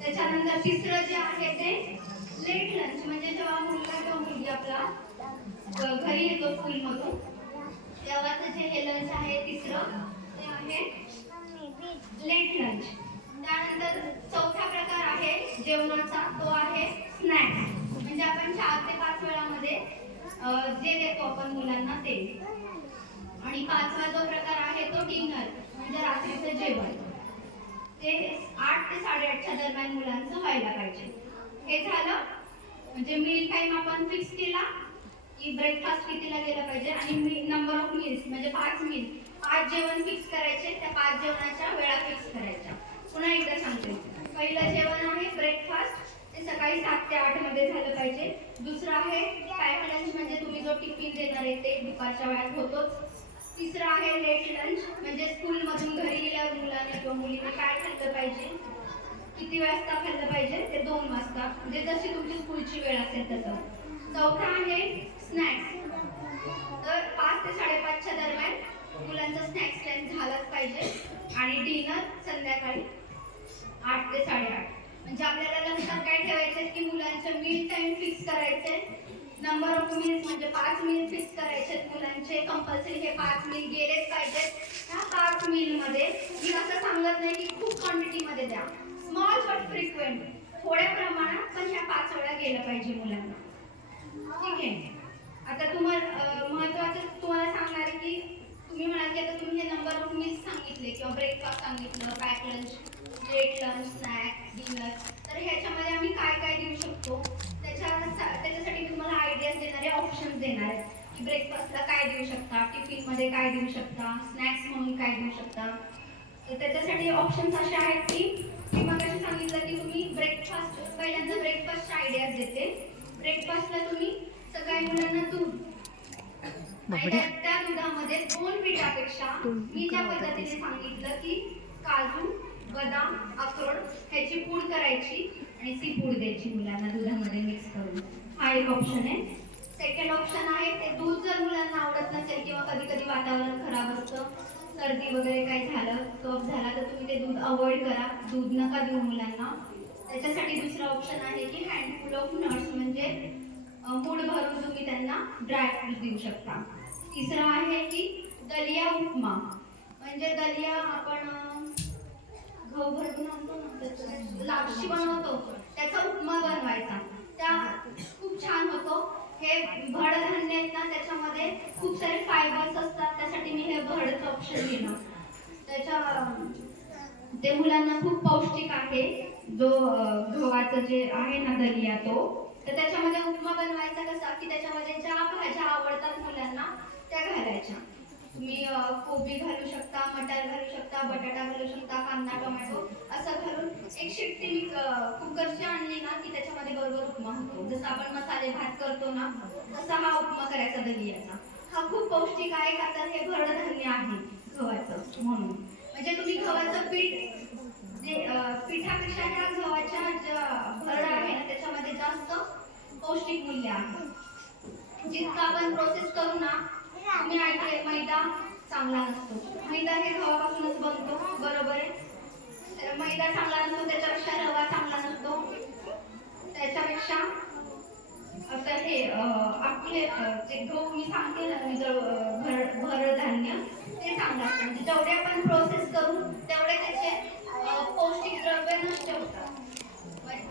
त्याच्यानंतर तिसरं जे आहे ते लेट लंच म्हणजे जेव्हा मुलगा किंवा मुलगी आपला घरी येतो स्कूलमधून तेव्हाचं जे हे लंच आहे तिसरं ते आहे लेट लंच. त्यानंतर चौथा प्रकार आहे जेवणाचा, तो आहे स्नॅक्स म्हणजे आपण 4 ते 5 वेळामध्ये जे देतो आपण मुलांना ते. आणि 5वा जो प्रकार आहे तो डिनर म्हणजे रात्रीचं जेवण, ते 8 ते 8:30च्या दरम्यान मुलांचं व्हायला पाहिजे. हे झालं म्हणजे मील टाइम आपण फिक्स केला की ब्रेकफास्ट कितीला गेला पाहिजे आणि नंबर ऑफ मील्स म्हणजे 5 जेवण फिक्स करायचे, त्या 5 जेवणाच्या वेळा फिक्स करायच्या. पुन्हा एकदा सांगते, पहिलं जेवण आहे ब्रेकफास्ट, ते सकाळी 7 ते 8 मध्ये झालं पाहिजे. दुसरं आहे पॅक लंच म्हणजे तुम्ही जो टिफिन देणार आहे ते दुपारच्या वेळात होतोच. तिसरं आहे लेट लंच म्हणजे स्कूलमधून घरी गेल्यावर मुलाने किंवा मुलीने काय खाल्लं पाहिजे किती वाजता खाल्लं पाहिजे ते 2 वाजता, म्हणजे जशी तुमची स्कूलची वेळ असेल तसं. चौथा आहे स्नॅक्स. तर 5 ते 5:30च्या दरम्यान मुलांचा स्नॅक्स टाइम झालाच पाहिजे आणि डिनर संध्याकाळी 8 ते 8:30. म्हणजे आपल्याला लक्षात काय ठेवायचं की मुलांचे मील टाइम फिक्स करायचे. नंबर ऑफ मील्स म्हणजे 5 मील फिक्स करायचे मुलांचे, कंपल्सरी हे 5 मील गेलेच पाहिजेत. ह्या 5 मील मध्ये मी असं सांगत नाही की खूप क्वांटिटी मध्ये द्या, स्मॉल बट फ्रिक्वेंट, थोड्या प्रमाणात पण ह्या 5 वेळा गेलं पाहिजे मुलांना. ठीक आहे. आता तुम्हाला महत्त्वाचं तुम्हाला सांगणार आहे की तुम्ही म्हणाल की आता तुम्ही हे नंबर ऑफ मील्स सांगितले किंवा ब्रेकफास्ट सांगितलं, pack lunch, break lunch, snack, dinner, तर ह्याच्यामध्ये आम्ही काय काय देऊ शकतो त्याच्यासाठी मी तुम्हाला आयडियाज देणारे, ऑप्शन्स देणार आहे की ब्रेकफास्टला काय देऊ शकता, टिफिनमध्ये काय देऊ शकता, स्नॅक्स म्हणून काय देऊ शकता. तर त्याच्यासाठी ऑप्शन्स असे आहेत की मी मगाशी सांगितलं की तुम्ही ब्रेकफास्ट, पहिल्यांदा ब्रेकफास्टच्या आयडियाज देते. ब्रेकफास्टला तुम्ही सकाळी मुलांना दूध, त्या दुधामध्ये 2 पिठापेक्षा मी ज्या पद्धतीने सांगितलं की काजू, बदाम, अक्रोड ह्याची पूड करायची आणि ती पूड द्यायची मुलांना दुधामध्ये मिक्स करून. हा एक ऑप्शन आहे. सेकंड ऑप्शन आहे ते दूध जर मुलांना आवडत नसेल किंवा कधी कधी वातावरण खराब असतं, सर्दी वगैरे काही झालं, कफ झाला, तर तुम्ही ते दूध अवॉइड करा, दूध नका देऊ मुलांना. त्याच्यासाठी दुसरा ऑप्शन आहे की हँडफुल ऑफ नट्स, म्हणजे मूड भरून तुम्ही त्यांना ड्रायफ्रूट देऊ शकता. तिसरा आहे की दलिया उपमा, म्हणजे दलिया आपण गहू भरून आणतो ना, लापशी बनवतो, त्याचा उपमा बनवायचा. त्या खूप छान होतो. हे भडधान्य आहेत ना, त्याच्यामध्ये खूप सारे फायबर्स असतात, त्यासाठी मी हे भडचं ऑप्शन घेणं. ते मुलांना खूप पौष्टिक आहे. जो गव्हाचं जे आहे ना दलिया, तो तर त्याच्यामध्ये उपमा बनवायचा कसा की त्याच्यामध्ये ज्या भाज्या आवडतात मुलांना त्या घालायच्या. तुम्ही कोबी घालू शकता, मटार घालू शकता, बटाटा घालू शकता, कांदा, टोमॅटो असं घालून एक शिट्टी मी कुकरची आणली ना की त्याच्यामध्ये बरोबर उपमा होतो. जसं आपण मसाले भात करतो ना, तसा हा उपमा करायचा दलियाचा. हा खूप पौष्टिक आहे का तर हे भरडधान्य आहे गव्हाचं म्हणून. म्हणजे तुम्ही गव्हाचं पीठ जे पिठापेक्षा ह्या गव्हाच्या ज्या भरड आहे ना त्याच्यामध्ये जास्त पौष्टिक मूल्य आहे. जितकं आपण प्रोसेस करू ना, तुम्ही ऐकले मैदा चांगला नसतो, मैदा हे गव्हापासूनच बनतो, बरोबर आहे. मैदा चांगला नसतो, त्याच्यापेक्षा रवा चांगला नसतो, त्याच्यापेक्षा आता हे आपले जे गहू मी सांगते ना भरड धान्य ते चांगलं असतं. म्हणजे जेवढे आपण प्रोसेस करू तेवढे त्याचे पौष्टिक द्रव्य नष्ट होतात.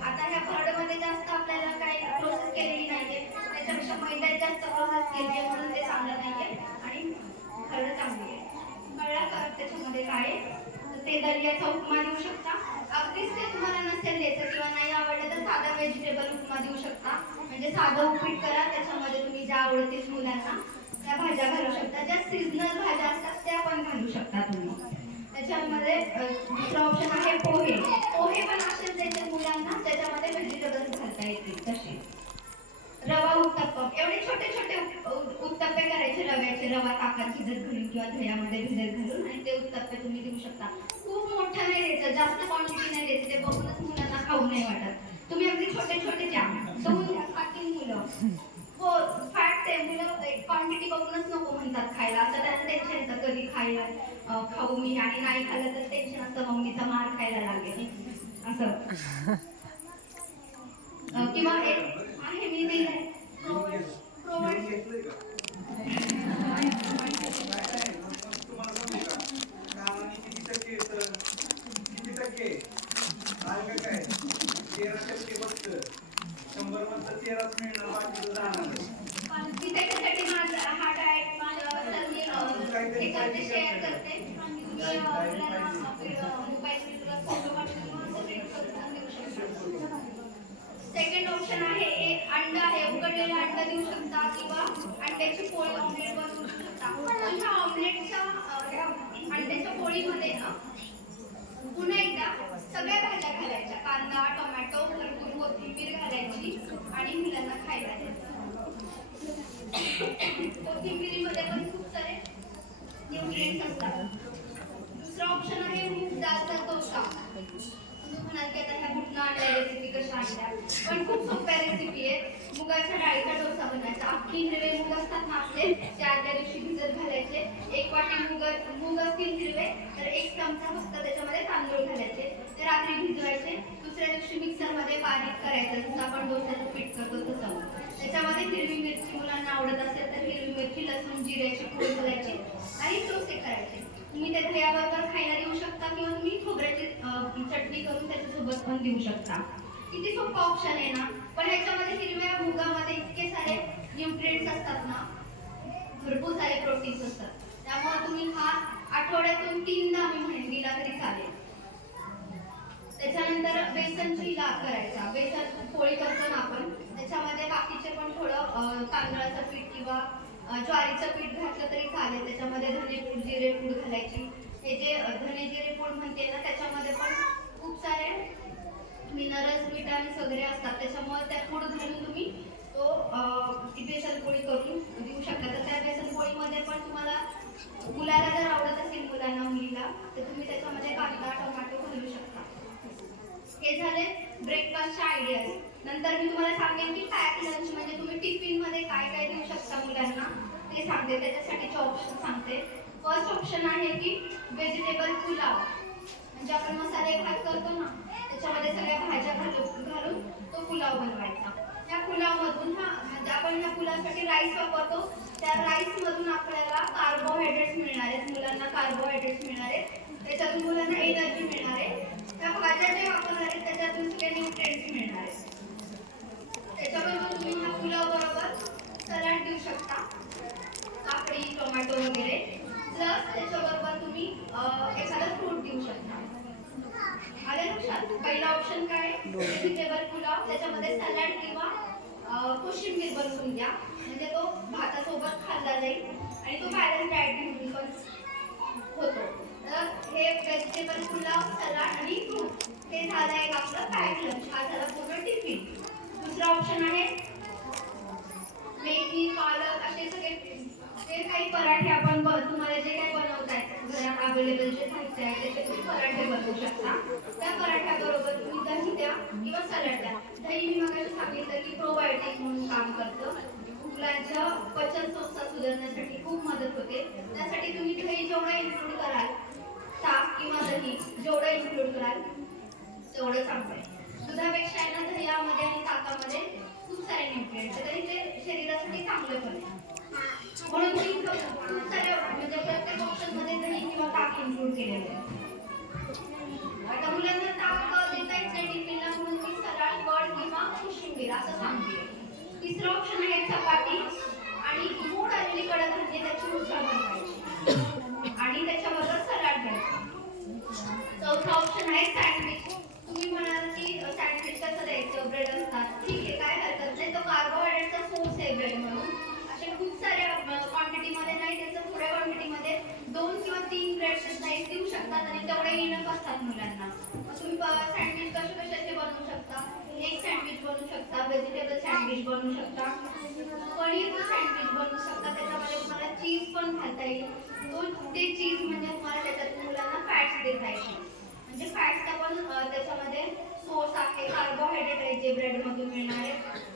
आता ह्या भरडमध्ये जास्त आपल्याला काही प्रोसेस केलेली नाहीये, त्याच्यापेक्षा मैदा जास्त प्रोसेस केली आहे म्हणून ते चांगलं नाहीये आणि भरड चांगली आहे. कळलं का त्याच्यामध्ये काय आहे? ते दलियाचा उपमा देऊ शकता. अगदीच ते तुम्हाला नसेल द्यायचं किंवा नाही आवडलं तर साधा व्हेजिटेबल उपमा देऊ शकता. म्हणजे साधं उपीट करा, त्याच्यामध्ये तुम्ही ज्या आवडतील मुलांना त्या भाज्या घालू शकता. ज्या सीझनल भाज्या असतात त्या पण घालू शकता तुम्ही. त्याच्यामध्ये दुसरा ऑप्शन आहे पोहे. पोहे पण असेच द्यायचे मुलांना, त्याच्यामध्ये व्हेजिटेबल्स घालता येतील तसे. रवा उत्तप्पा, एवढे छोटे छोटे उत्तप्पे करायचे रव्याचे, रवा ताकात भिजत घालून किंवा दह्यामध्ये भिजत घालून, आणि ते उत्तप्पे तुम्ही देऊ शकता. खूप मोठं नाही द्यायचं, जास्त क्वांटिटी नाही द्यायची, ते बघूनच मुलांना खाऊ नाही वाटत. तुम्ही अगदी छोटे छोटे द्या, खातील मुलं. हो, फॅक्ट आहे, मुलं क्वांटिटी बघूनच नको म्हणतात खायला. असं त्यांना टेन्शन येतं कधी खायला खाऊ मी, आणि नाही खाल्लं तर टेन्शन असतं मम्मीचा मार खायला लागेल असं. किंवा एक आहे मी दिलंय त्याच्यासाठी माझा हा डाएट मी शेअर करते. सेकंड ऑप्शन आहे अंड आहे, उकडलेलं अंड देऊ शकता किंवा अंड्याची पोळी ऑमलेट बनवू शकता. ह्या ऑमलेटच्या अंड्याच्या पोळीमध्ये ना पुन्हा एकदा सगळ्या भाज्या घालायच्या, कांदा, टोमॅटो, भरपूर कोथिंबीर घालायची आणि मुलांना खायला द्यायचं. कोथिंबीरीमध्ये पण खूप सारे न्यूट्रिएंट्स असतात. दुसरा ऑप्शन आहे मूग डाळचा डोसा. तुम्ही म्हणाल की आता ह्या कुठनं आणल्या रेसिपी कशा आणल्या, पण खूप सोप्या रेसिपी आहे. मुगाच्या डाळीचा डोसा बनवायचा. अख्खी हिरवे मूग असतात ना आपले, ते आदल्या दिवशी भिजत घालायचे. 1 वाटी मूग असतील हिरवे तर 1 चमचा फक्त त्याच्यामध्ये तांदूळ घालायचे, ते रात्री भिजवायचे. दुसऱ्या दिवशी मिक्सरमध्ये बारीक करायचं, जसं आपण डोस्याचं पीठ करतो तसं. त्याच्यामध्ये हिरवी मिरची मुलांना आवडत असेल तर हिरवी मिरची, लसूण, जिऱ्याची पूड घालायची आणि डोसे करायचे. तुम्ही ते दह्याबरोबर खायला देऊ शकता किंवा तुम्ही खोबऱ्याची चटणी करून त्याच्यासोबत पण देऊ शकता. किती सोपा ऑप्शन आहे ना. पण याच्यामध्ये हिरव्या मुगामध्ये इतके सारे न्यूट्रिएंट्स असतात ना, भरपूर सारे प्रोटीन्स असतात. त्यामुळे तुम्ही हा आठवड्यातून 3दा मी म्हणेन दिला तरी चालेल. त्याच्यानंतर बेसनची लाप करायचा. बेसन पोळी करतो ना आपण, त्याच्यामध्ये बाकीचे पण थोडं तांदळाचं पीठ किंवा ज्वारीचं पीठ घातलं तरी चालेल. त्याच्यामध्ये धनेपूड, जिरेपूड घालायची. हे जे धने जिरे पूड म्हणते ना, त्याच्यामध्ये पण खूप सारे मिनरल्स, विटामिन्स वगैरे असतात. त्याच्यामुळे त्या पूड घालून तुम्ही ती बेसन पोळी करून देऊ शकता. तर त्या बेसन पोळीमध्ये पण तुम्हाला मुलाला जर आवडत असेल, मुलांना मुलीला, तर तुम्ही त्याच्यामध्ये कांदा, टोमॅटो घालू शकता. हे झाले ब्रेकफास्टच्या आयडियाज. नंतर मी तुम्हाला सांगेन की पॅक लंच म्हणजे तुम्ही टिफिन मध्ये काय काय देऊ शकता मुलांना ते सांगते. त्याच्यासाठीचे ऑप्शन सांगते. फर्स्ट ऑप्शन आहे की व्हेजिटेबल पुलाव. म्हणजे आपण मसाले भात करतो ना, त्याच्यामध्ये सगळ्या भाज्या घालून तो पुलाव बनवायचा. त्या पुलावमधून म्हणजे आपण ह्या पुलावसाठी राईस वापरतो, त्या राईसमधून आपल्याला कार्बोहायड्रेट्स मिळणार आहेत. मुलांना कार्बोहायड्रेट्स मिळणार आहेत, त्याच्यातून मुलांना एनर्जी मिळणार आहे. त्या भाज्या जे वापरणार आहेत त्याच्यातून सगळे न्यूट्रिएंट्स मिळणार आहेत. त्याच्याबरोबर तुम्ही ह्या पुलाव बरोबर सलाड देऊ शकता, काकडी, टोमॅटो वगैरे. प्लस त्याच्याबरोबर तुम्ही एखादं फ्रूट देऊ शकता. आले लक्षात? पहिला ऑप्शन काय, व्हेजिटेबल पुलाव, त्याच्यामध्ये सलाड किंवा कोशिंबीर बनवून द्या, म्हणजे तो भातासोबत खाल्ला जाईल आणि तो बॅलन्स डाएट म्हणून पण होतो. तर हे व्हेजिटेबल पुलाव, सलाड आणि फ्रूट, हे झालं एक आपलं पॅक लंच. हा झाला पूर्ण टिफिन. दुसरा ऑप्शन आहे मेथी, पालक असे सगळे जे काही पराठे आपण तुम्हाला जे काही बनवताय घरात अवेलेबल जे साहित्य आहे त्याचे तुम्ही पराठे बनवू शकता. त्या पराठ्याबरोबर तुम्ही दही द्या किंवा सलाड द्या. दही मी मगाशी सांगितलं की प्रोबायोटिक म्हणून काम करतं, मुलांच्या पचन संस्था सुधारण्यासाठी खूप मदत होते. त्यासाठी तुम्ही दही जेवढं इन्क्लूड कराल, ताक किंवा दही जेवढं इन्क्लूड कराल तेवढं चांगलं आहे. दुधापेक्षा ना दह्यामध्ये आणि ताकामध्ये खूप सारे न्यूट्रिएंट्स आहेत आणि ते शरीरासाठी चांगलं पण आहे. म्हणून मी खूप सारे म्हणजे प्रत्येक ऑप्शन मध्ये दही किंवा ताक इन्क्लूड केलेलं आहे. आता मुलांना ताक देता येत नाही टिफिनला, म्हणून मी सलाड, गोड किंवा कोशिंबीर असं सांगते. तिसरं ऑप्शन आहे चपाती आणि मूग आलेली कडधान्य त्याची उसळ बनवायची आणि त्याच्याबरोबर सलाड घ्यायचा. चौथा ऑप्शन आहे सँडविच. तुम्ही म्हणाल की सँडविच कसं द्यायचं, ब्रेड असतात, ठीक आहे, काय हरकत नाही. तो कार्बोहायड्रेटचा सोर्स आहे ब्रेड म्हणून. असे खूप साऱ्या क्वांटिटीमध्ये नाही, त्याचं थोड्या क्वांटिटीमध्ये 2 किंवा 3 ब्रेडचे स्लाइस देऊ शकतात आणि तेवढे इनफ असतात मुलांना. तुम्ही सँडविच कशाचे बनवू शकता, एग सँडविच बनवू शकता, व्हेजिटेबल सँडविच बनवू शकता, पनीरचं सँडविच बनवू शकता. त्याच्यामध्ये तुम्हाला चीज पण घालता येईल. ते चीज म्हणजे तुम्हाला त्याच्यात मुलांना फॅट्स देता येईल. म्हणजे फॅट्सचा पण त्याच्यामध्ये सोर्स आहे. कार्बोहायड्रेट आहे जे ब्रेड मधून मिळणारे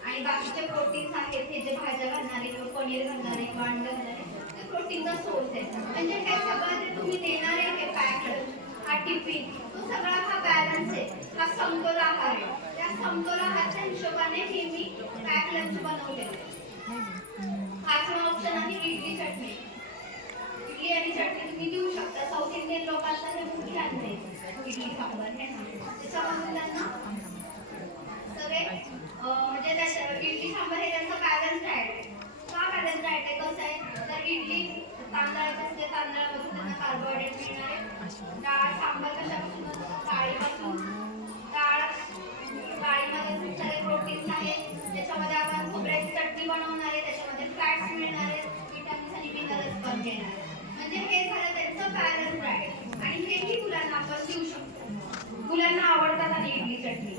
आणि बाकीचे प्रोटीन्स आहेत हे जे भाज्या घालणारे किंवा पनीर घालणारे किंवा अंड घालणारे ते प्रोटीनचा सोर्स आहे. म्हणजे हे सगळं जे तुम्ही देणारे हे पॅक हा टिफिन, तो सगळा हा बॅलन्स आहे, हा समतोल आहार आहे. त्या समतोल आहाराच्या हिशोबाने हे मी पॅक लंच बनवलेलं आहे. पाचवा ऑप्शन आहे इडली चटणी. इडली आणि चटणी तुम्ही देऊ शकता. साऊथ इंडियन लोकांचा हे मुख्य अन्न आहे इडली सांबार. हे त्याच्यामध्ये त्यांना सगळे म्हणजे त्याच्या इडली सांबार हे त्यांचं बॅलन्स डाएट आहे. का बॅलन्स डाएट आहे, कसं आहे तर इडली तांदळाच्या असते, तांदळामधून त्यांना कार्बोहायड्रेट मिळणार आहे. डाळ सांबार कशापासून असतं, डाळीपासून. डाळीमध्ये खूप सारे प्रोटीन्स आहेत. त्याच्यामध्ये आपण खोबऱ्याची चटणी बनवणार आहे, त्याच्यामध्ये फॅट्स मिळणार आहेत, विटामिन्स आणि मिनरल्स पण घेणार आहे. म्हणजे हे झालं त्यांचं बॅलन्स डाएट आणि हेही मुलांना आपण देऊ शकतो. मुलांना आवडतात आणि इडली चटणी.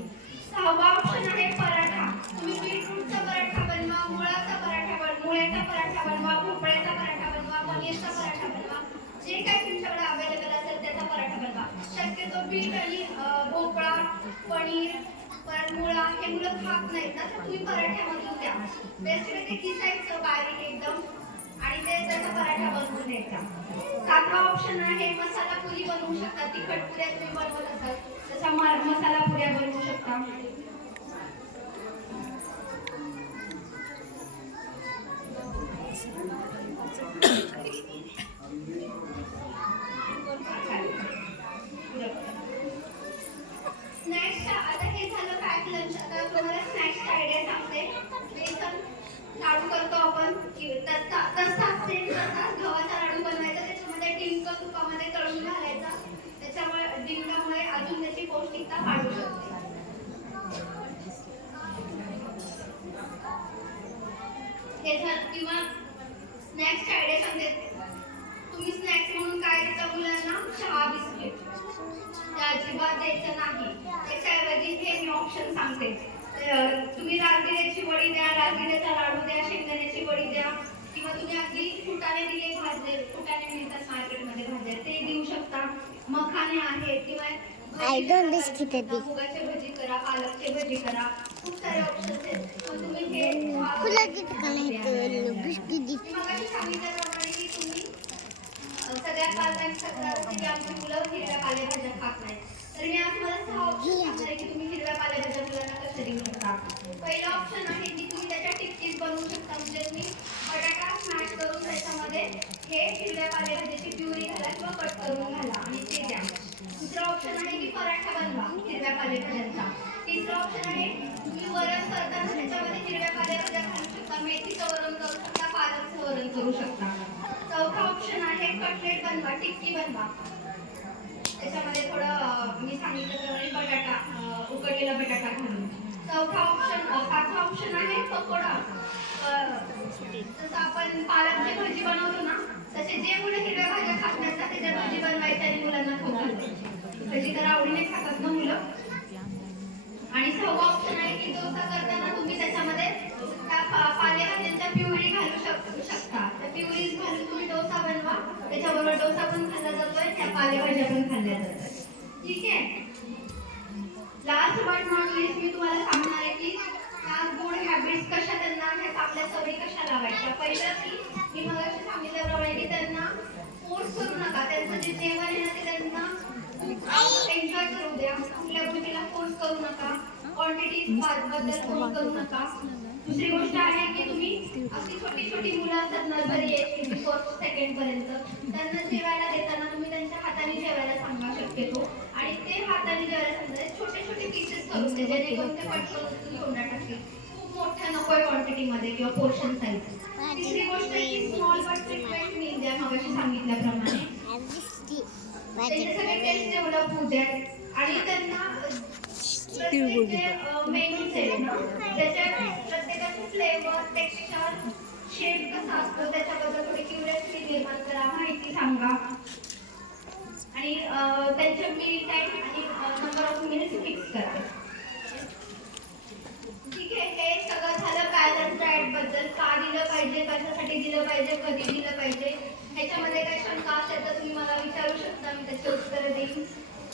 सहावा ऑप्शन आहे पराठा. तुम्ही बीटरूटचा पराठा बनवा, मुळ्याचा पराठा बनवा, भोपळ्याचा पराठा बनवा, पनीरचा पराठा बनवा, जे काही तुमच्याकडे अवेलेबल असेल त्याचा पराठा बनवा. शक्यतो बीट आणि भोपळा पनीर, परत मुळा हे मुलं खात नाहीत ना, तर तुम्ही पराठ्यामधून द्या. बेस्ट ते किसायचं बारीक एकदम आणि ते त्याचा पराठा बनवून द्यायचा. सातवा ऑप्शन आहे मसाला पुरी बनवू शकता. तिखट पुऱ्या तुम्ही बनवत असाल तसा मसाला पुऱ्या बनवू शकता. स्नॅक्स आता हे झालं पॅक लंच. आता तुम्हाला स्नॅक्सची आयडिया सांगते. बेसन लाडू करतो आपण तसाच सेम तसाच गव्हाचा लाडू बनवायचा. त्याच्यामध्ये डिंक तुपामध्ये तळून घालायचा. त्याच्यामुळे डिंकामुळे अजून त्याची पौष्टिकता वाढू शकते. हे झालं. किंवा स्नॅक्सची आयडिया सांगते. तुम्ही स्नॅक्स म्हणून काय देता मुलांना? चहा बिस्किट. ते अजिबात द्यायचं नाही. त्याच्याऐवजी हे मी ऑप्शन सांगते. तुम्ही राजगिऱ्याची वडी द्या, राजगिऱ्याचा लाडू द्या, शेंगदाण्याची वडी द्या, किंवा तुम्ही अगदी फुटाणे दिले भाजले, फुटाणे मिळतात मार्केटमध्ये भाजले ते देऊ शकता. मखाने आहेत किंवा मुगाची भजी करा, पालकची भजी करा. खूप सारे ऑप्शन्स आहेत. मग तुम्ही हे सांगितल्याप्रमाणे की तुम्ही सगळ्या पालकांची तक्रार होती की आमची मुलं हिरव्या पालेभाज्या खात नाहीत. तर मी आज तुम्हाला 6 ऑप्शन सांगणार आहे की तुम्ही हिरव्या पालेभाज्या मुलांना कशा देऊ शकता. पहिलं ऑप्शन आहे की तुम्ही त्याच्या टिक्कीज बनवू शकता. म्हणजे तुम्ही बटाटा स्मॅश करून त्याच्यामध्ये हे हिरव्या पालेभाज्याची प्युरी घाला किंवा कट करून घाला आणि ते द्या. दुसरा ऑप्शन आहे की पराठा बनवा हिरव्या पालेभाज्यांचा. तिसरा ऑप्शन आहे तुम्ही वरण करताना त्याच्यामध्ये हिरव्या पालेभाज्या घालू शकता. मेथीचं वरण करू शकता, पालकचं वरण करू शकता. चौथा ऑप्शन आहे कटलेट बनवा, टिक्की बनवा. त्याच्यामध्ये थोडं मी सांगितलं बटाटा, उकडलेला बटाटा घालून. पाचवा ऑप्शन आहे पकोडा. जसं आपण पालकची भजी बनवतो ना, तसे जे मुलं हिरव्या भाज्या खात नाहीत ना त्याच्या भजी बनवायच्या आणि मुलांना खाऊ घालायची. भजी तर आवडीने खातात ना मुलं. आणि 6वा ऑप्शन आहे की डोसा करताना तुम्ही त्याच्यामध्ये पालेभाज्यांच्या प्युरी घालू शकता. त्या प्युरीज घालून तुम्ही डोसा बनवा. त्याच्याबरोबर डोसा पण खाल्ला जातोय, त्या पालेभाज्या पण खाल्ल्या जातात. ठीक आहे. लास्ट बट नॉट लिस्ट मी तुम्हाला सांगणार आहे की ह्या गुड हॅबिट्स कशा त्यांना ह्या चांगल्या सवयी कशा लावायच्या. पहिलं की मी मगाशी सांगितल्याप्रमाणे की त्यांना फोर्स करू नका. त्यांचं जे जेवण आहे ना ते त्यांना एन्जॉय करू द्या. कुठल्या गोष्टीला फोर्स करू नका. क्वांटिटी बद्दल फोर्स करू नका. दुसरी गोष्ट आहे की तुम्ही अगदी छोटी छोटी मुलं असतात नर्सरी एज फर्स्ट सेकंड पर्यंत त्यांना जेवायला देताना तुम्ही त्यांच्या हाताने जेवायला सांगा शक्यतो. आणि ते हाताने जेवायला सांगताय छोटे छोटे पीसेस करून दे जेणेकरून ते पटकन तोंडात टाकतील. खूप मोठ्या नकोय क्वांटिटीमध्ये किंवा पोर्शन साईज. तिसरी गोष्ट की स्मॉल बट फ्रिक्वेंट मील द्या मगाशी सांगितल्याप्रमाणे. त्याचे सगळे टेस्ट डेव्हलप होऊ द्या आणि त्यांना मेनूज आहेत ना त्याच्या प्रत्येकाचे फ्लेवर, टेक्स्चर, शेप कसा असतो त्याच्याबद्दल थोडी क्युरियोसिटी निर्माण करा, माहिती सांगा. आणि त्यांच्या मील टाइम आणि नंबर ऑफ मिनिट्स फिक्स करा. ठीक आहे. हे सगळं झालं बॅलन्स डाएट बद्दल. का दिलं पाहिजे, कशासाठी दिलं पाहिजे, कधी दिलं पाहिजे. ह्याच्यामध्ये काही शंका असेल तर तुम्ही मला विचारू शकता, मी त्याची उत्तरं देईन.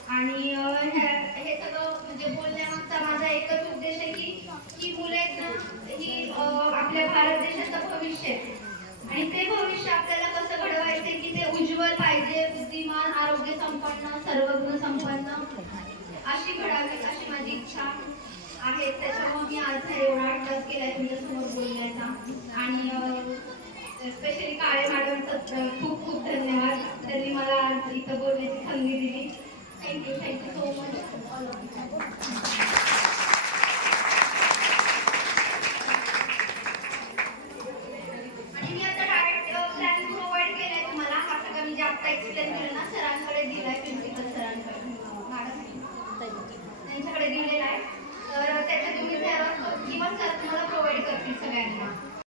आणि हे सगळं म्हणजे बोलण्यामागचा माझा एकच उद्देश आहे की मुलं आहेत ना ही आपल्या भारत देशाचं भविष्य आहे. आणि ते भविष्य आपल्याला कसं घडवायचं की ते उज्ज्वल पाहिजे, बुद्धिमान, आरोग्य संपन्न, सर्वगुण संपन्न अशी घडावी अशी माझी इच्छा आहे. त्याच्यामुळे मी आज एवढा अभ्यास केलाय तुमच्यासमोर बोलण्याचा. आणि स्पेशली काळे मॅडमचं खूप खूप धन्यवाद. त्यांनी मला इथं बोलण्याची संधी दिली. Thank you so much.